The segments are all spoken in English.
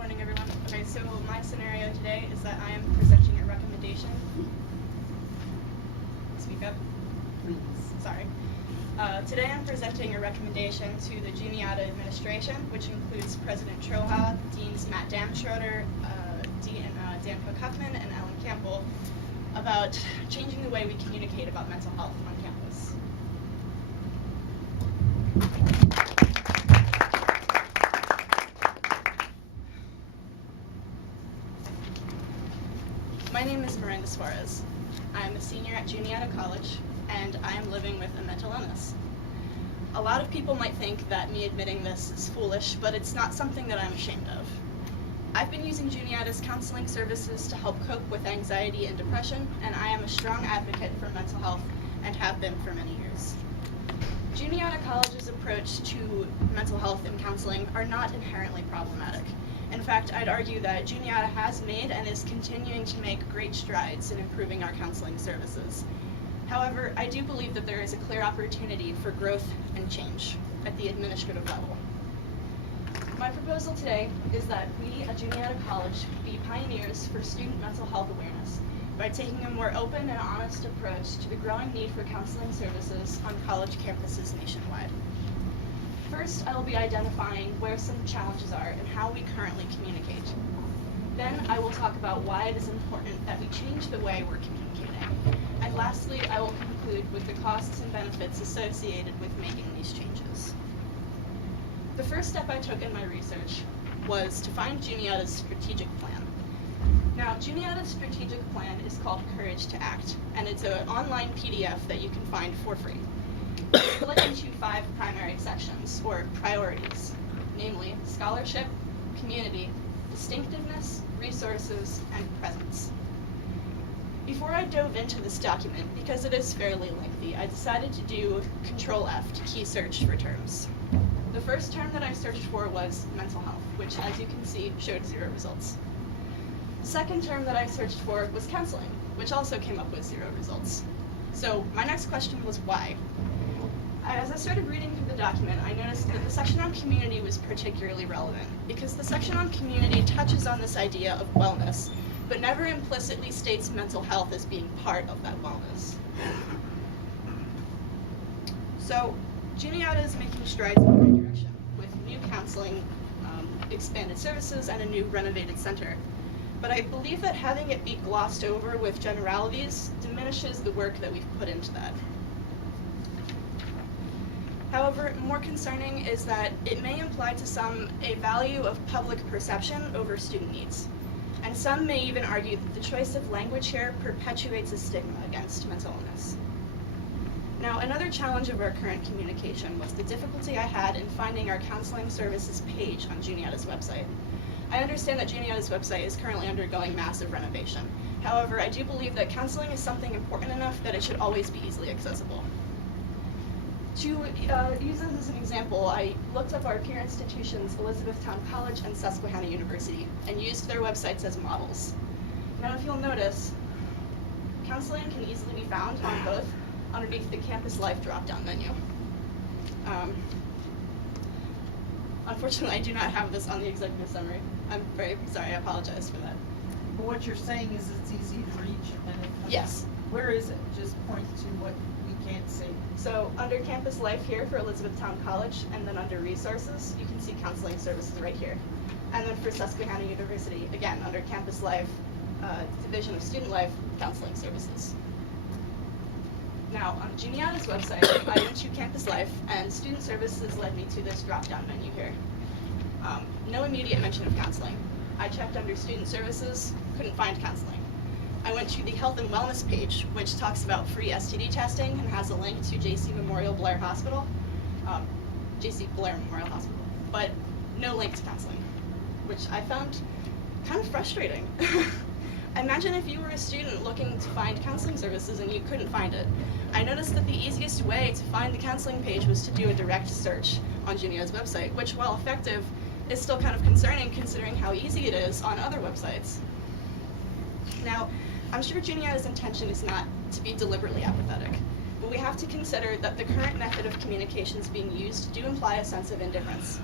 morning, everyone. Okay, so my scenario today is that I am presenting a recommendation. Speak up. Please. Sorry. Today I'm presenting a recommendation to the Juniata administration, which includes President Troha, Deans Matt Damschroeder, Dean Dan Cook-Huckman, and Ellen Campbell, about changing the way we communicate about mental health on campus. My name is Miranda Suarez. I am a senior at Juniata College, and I am living with a mental illness. A lot of people might think that me admitting this is foolish, but it's not something that I'm ashamed of. I've been using Juniata's counseling services to help cope with anxiety and depression, and I am a strong advocate for mental health and have been for many years. Juniata College's approach to mental health and counseling are not inherently problematic. In fact, I'd argue that Juniata has made and is continuing to make great strides in improving our counseling services. However, I do believe that there is a clear opportunity for growth and change at the administrative level. My proposal today is that we at Juniata College be pioneers for student mental health awareness by taking a more open and honest approach to the growing need for counseling services on college campuses nationwide. First, I will be identifying where some challenges are and how we currently communicate. Then I will talk about why it is important that we change the way we're communicating. And lastly, I will conclude with the costs and benefits associated with making these changes. The first step I took in my research was to find Juniata's strategic plan. Now, Juniata's strategic plan is called Courage to Act, and it's an online PDF that you can find for free. It's split into 5 primary sections, or priorities, namely scholarship, community, distinctiveness, resources, and presence. Before I dove into this document, because it is fairly lengthy, I decided to do Control F to key search for terms. The first term that I searched for was mental health, which, as you can see, showed 0 results. The second term that I searched for was counseling, which also came up with 0 results. So my next question was why? As I started reading through the document, I noticed that the section on community was particularly relevant, because the section on community touches on this idea of wellness, but never implicitly states mental health as being part of that wellness. So, Juniata is making strides in the right direction, with new counseling, expanded services, and a new renovated center. But I believe that having it be glossed over with generalities diminishes the work that we've put into that. However, more concerning is that it may imply to some a value of public perception over student needs. And some may even argue that the choice of language here perpetuates a stigma against mental illness. Now, another challenge of our current communication was the difficulty I had in finding our counseling services page on Juniata's website. I understand that Juniata's website is currently undergoing massive renovation. However, I do believe that counseling is something important enough that it should always be easily accessible. To use this as an example, I looked up our peer institutions, Elizabethtown College and Susquehanna University, and used their websites as models. Now, if you'll notice, counseling can easily be found on both underneath the Campus Life drop-down menu. Unfortunately, I do not have this on the executive summary. I'm very sorry, I apologize for that. But what you're saying is it's easy to reach, and Yes. Where is it? Just point to what we can't see. So under Campus Life here for Elizabethtown College, and then under Resources, you can see counseling services right here. And then for Susquehanna University, again, under Campus Life, Division of Student Life, Counseling Services. Now, on Juniata's website, I went to Campus Life, and Student Services led me to this drop-down menu here. No immediate mention of counseling. I checked under Student Services, couldn't find counseling. I went to the Health and Wellness page, which talks about free STD testing and has a link to JC Memorial Blair Hospital, JC Blair Memorial Hospital, but no link to counseling, which I found kind of frustrating. Imagine if you were a student looking to find counseling services and you couldn't find it. I noticed that the easiest way to find the counseling page was to do a direct search on Juniata's website, which, while effective, is still kind of concerning considering how easy it is on other websites. Now, I'm sure Juniata's intention is not to be deliberately apathetic, but we have to consider that the current method of communications being used do imply a sense of indifference.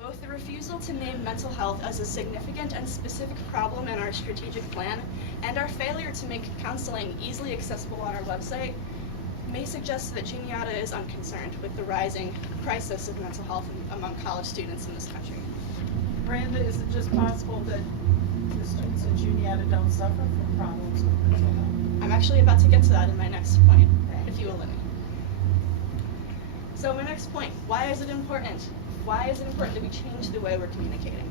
Both the refusal to name mental health as a significant and specific problem in our strategic plan, and our failure to make counseling easily accessible on our website, may suggest that Juniata is unconcerned with the rising crisis of mental health among college students in this country. Miranda, is it just possible that the students at Juniata don't suffer from problems with mental health? I'm actually about to get to that in my next point, if you will let me. So my next point, why is it important? Why is it important that we change the way we're communicating?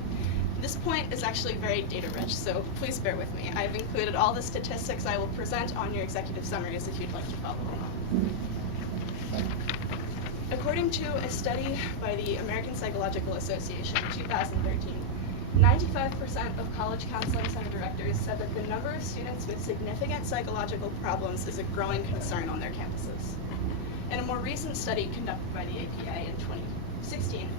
This point is actually very data rich, so please bear with me. I've included all the statistics I will present on your executive summaries if you'd like to follow along. According to a study by the American Psychological Association in 2013, 95% of college counseling center directors said that the number of students with significant psychological problems is a growing concern on their campuses. In a more recent study conducted by the APA in 2016,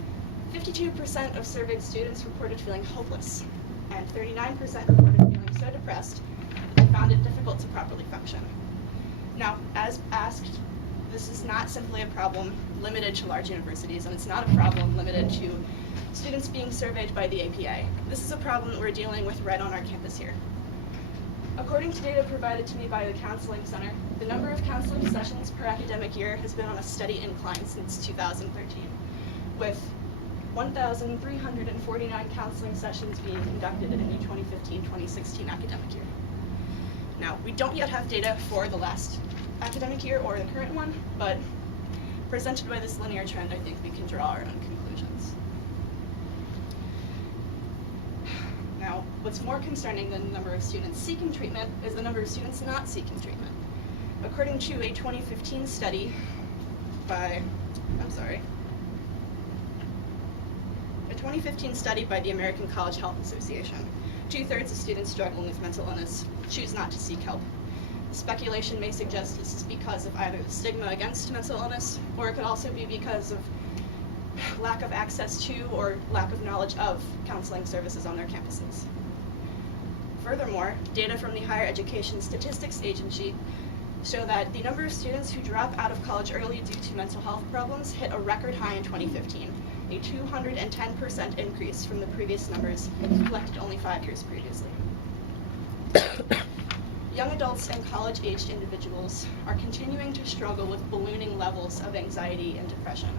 52% of surveyed students reported feeling hopeless, and 39% reported feeling so depressed that they found it difficult to properly function. Now, as asked, this is not simply a problem limited to large universities, and it's not a problem limited to students being surveyed by the APA. This is a problem that we're dealing with right on our campus here. According to data provided to me by the Counseling Center, the number of counseling sessions per academic year has been on a steady incline since 2013, with 1,349 counseling sessions being conducted in the 2015-2016 academic year. Now, we don't yet have data for the last academic year or the current one, but presented by this linear trend, I think we can draw our own conclusions. Now, what's more concerning than the number of students seeking treatment is the number of students not seeking treatment. According to a 2015 study by the American College Health Association, 2/3 of students struggling with mental illness choose not to seek help. Speculation may suggest this is because of either the stigma against mental illness, or it could also be because of lack of access to or lack of knowledge of counseling services on their campuses. Furthermore, data from the Higher Education Statistics Agency show that the number of students who drop out of college early due to mental health problems hit a record high in 2015, a 210% increase from the previous numbers collected only 5 years previously. Young adults and college-aged individuals are continuing to struggle with ballooning levels of anxiety and depression,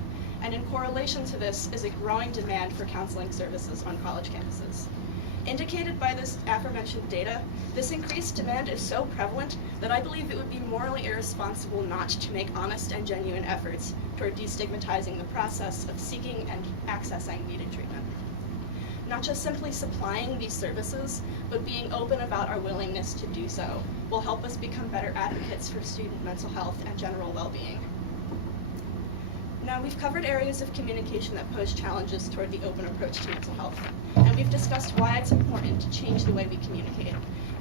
and in correlation to this is a growing demand for counseling services on college campuses. Indicated by this aforementioned data, this increased demand is so prevalent that I believe it would be morally irresponsible not to make honest and genuine efforts toward destigmatizing the process of seeking and accessing needed treatment. Not just simply supplying these services, but being open about our willingness to do so will help us become better advocates for student mental health and general well-being. Now, we've covered areas of communication that pose challenges toward the open approach to mental health, and we've discussed why it's important to change the way we communicate.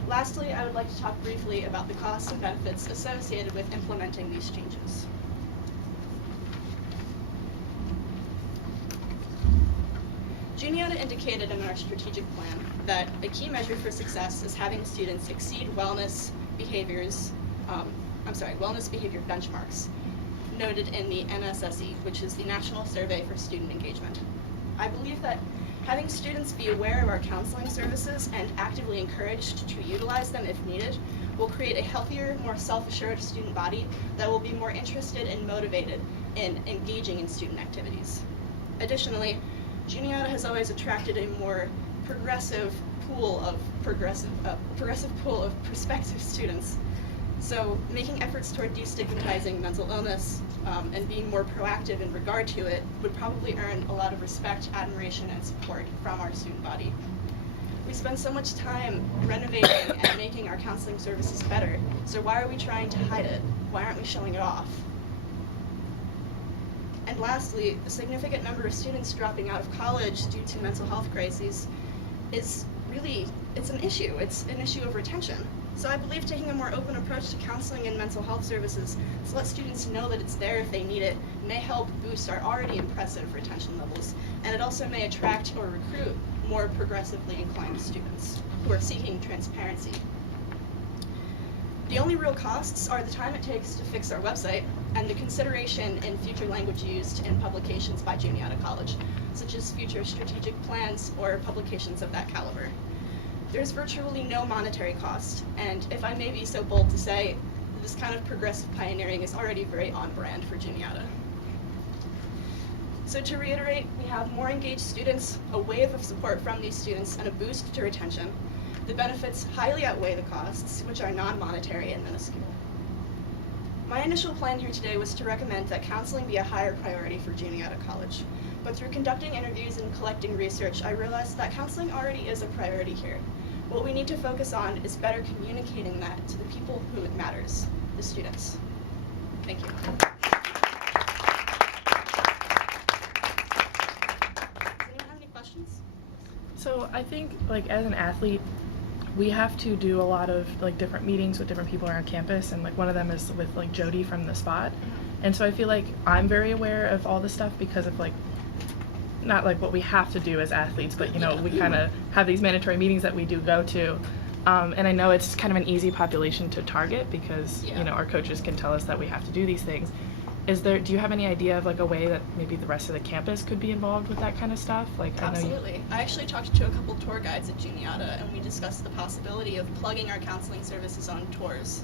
Lastly, I would like to talk briefly about the costs and benefits associated with implementing these changes. Juniata indicated in our strategic plan that a key measure for success is having students exceed wellness behavior benchmarks noted in the NSSE, which is the National Survey for Student Engagement. I believe that having students be aware of our counseling services and actively encouraged to utilize them if needed will create a healthier, more self-assured student body that will be more interested and motivated in engaging in student activities. Additionally, Juniata has always attracted a more progressive pool of prospective students. So making efforts toward destigmatizing mental illness and being more proactive in regard to it would probably earn a lot of respect, admiration, and support from our student body. We spend so much time renovating and making our counseling services better, so why are we trying to hide it? Why aren't we showing it off? And lastly, a significant number of students dropping out of college due to mental health crises is really, it's an issue. It's an issue of retention. So I believe taking a more open approach to counseling and mental health services to let students know that it's there if they need it may help boost our already impressive retention levels, and it also may attract or recruit more progressively inclined students who are seeking transparency. The only real costs are the time it takes to fix our website and the consideration in future language used in publications by Juniata College, such as future strategic plans or publications of that caliber. There's virtually no monetary cost, and if I may be so bold to say, this kind of progressive pioneering is already very on brand for Juniata. So to reiterate, we have more engaged students, a wave of support from these students, and a boost to retention. The benefits highly outweigh the costs, which are non-monetary and minuscule. My initial plan here today was to recommend that counseling be a higher priority for Juniata College, but through conducting interviews and collecting research, I realized that counseling already is a priority here. What we need to focus on is better communicating that to the people who it matters, the students. Thank you. Does anyone have any questions? So I think, like, as an athlete, we have to do a lot of like different meetings with different people around campus, and like one of them is with like Jody from the Spot. And so I feel like I'm very aware of all this stuff because of like not like what we have to do as athletes, but you know, we kind of have these mandatory meetings that we do go to. And I know it's kind of an easy population to target because you know, our coaches can tell us that we have to do these things. Do you have any idea of like a way that maybe the rest of the campus could be involved with that kind of stuff? Like, Absolutely. I actually talked to a couple tour guides at Juniata, and we discussed the possibility of plugging our counseling services on tours.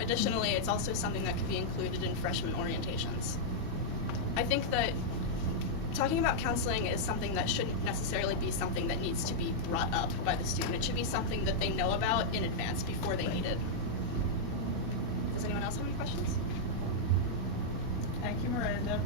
Additionally, it's also something that could be included in freshman orientations. I think that talking about counseling is something that shouldn't necessarily be something that needs to be brought up by the student. It should be something that they know about in advance before they need it. Does anyone else have any questions? Thank you, Miranda.